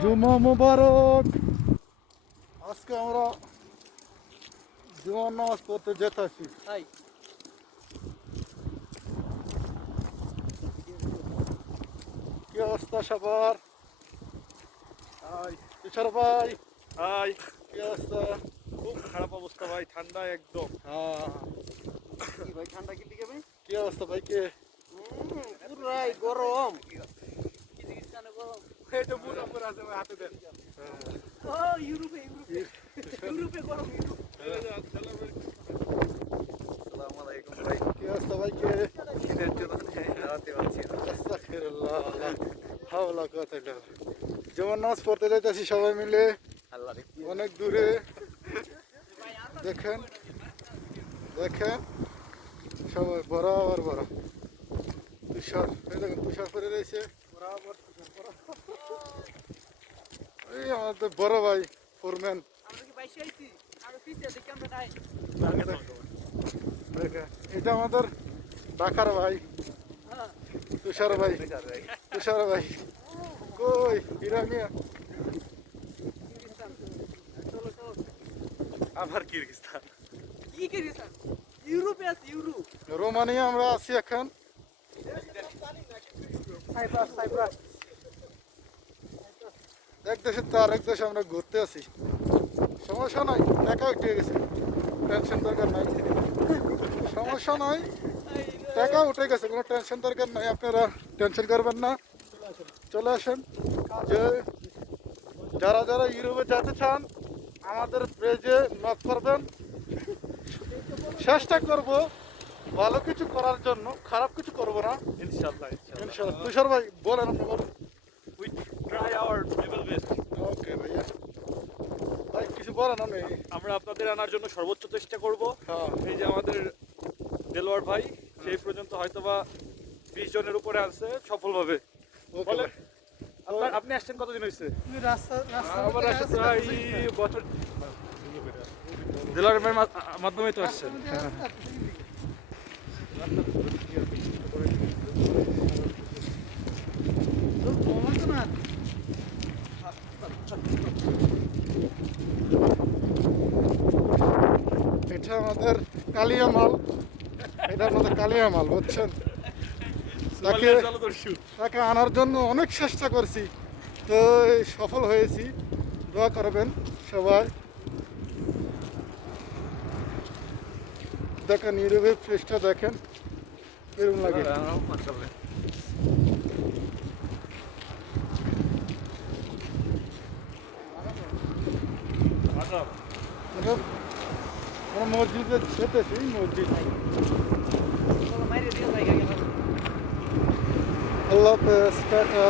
জুমা মুবারক। আজকে আমরা জুমার নামাজ পড়তে যেতেছি। তাই কি অবস্থা সবার? তুষার ভাই, হাই, কি অবস্থা? খুব খারাপ অবস্থা ভাই, ঠান্ডা একদম। হ্যাঁ, কি ভাই ঠান্ডা কি লিখে ভাই? কি অবস্থা ভাইকে? পুরাই গরম। কিরগিজস্তানে গরম। এই তো মুড়া পরে আছে ভাই, হাতে দেন। ও ইউরোপে ইউরোপে গরম ইউরোপ। আসসালামু আলাইকুম ভাই। কি অবস্থা ভাইকে? শীতের জন্য দাঁড়াতে পারছি না। আস্তাগফিরুল্লাহ, হাওলা কুওয়াতা ইল্লা বিল্লাহ। জুমার নামাজ পড়তে যাইতেছি সবাই মিলে, আল্লাহ রে। অনেক দূরে। দেখেন দেখেন সবাই বরাবর বড় তুষার, এই দেখেন তুষার পরে রয়েছে বরাবর তুষার পরা। এই আমাদের বড় ভাই ফোরম্যান। আমরা কি বাইশে আইছি? আমরা পিছে দেখি আমরা নাই। দেখেন এটা আমাদের ঢাকার ভাই হ্যাঁ তুষার ভাই। তুষার ভাই কই বিরামিয়া? কিরগিজস্তান। চলো চলো। আবার কিরগিজস্তান। কি কিরগিজস্তান? ইউরোপে আছে ইউরোপ। রোমানিয়া আমরা আছি এখন। সাইপ্রাস। এক দেশের তো আরেক দেশে আমরা ঘুরতে আছি, সমস্যা নাই, টাকা উঠে গেছে, টেনশন দরকার নাই। সমস্যা নাই, টাকা উঠে গেছে, কোনো টেনশন দরকার নাই, আপনারা টেনশন করবেন না, চলে আসেন। যে যারা যারা ইউরোপে যেতে চান আমাদের পেজে নক করবেন। চেষ্টা করব ভালো কিছু করার জন্য, খারাপ কিছু করব না ইনশাআল্লাহ, ইনশাআল্লাহ। তুষার ভাই বলেন, আপনি বলেন। We try our level best. Okay ভাইয়া, ভাই কিছু বলেন আপনি। আমরা আপনাদের আনার জন্য সর্বোচ্চ চেষ্টা করব। হ্যাঁ, এই যে আমাদের দেলোয়ার ভাই, সেই পর্যন্ত হয়তোবা 20 জনের উপরে আছে সফলভাবে। ওকে বলেন, ভাই। আপনি আসছেন কতদিন হয়েছে? রাস্তা আমার আসছে প্রায় বছর। দেলোয়ারের মাধ্যমেই তো আসছেন। এটা আমাদের কালিয়া মাল, এটা আমাদের কালিয়া মাল, বুঝছেন? তাকে জলদস্যু। তাকে আনার জন্য অনেক চেষ্টা করছি, তো এই সফল হয়েছি। দোয়া করবেন সবাই। দেখেন ইউরোপের ফেসটা দেখেন এরকম লাগে। মাশাআল্লাহ। আচ্ছা, আমরা মসজিদে যেতেছি, মসজিদ। চলো মাইরে দিয়ে জায়গা গেলাম। আল্লাহ হাফেজ, টাটা।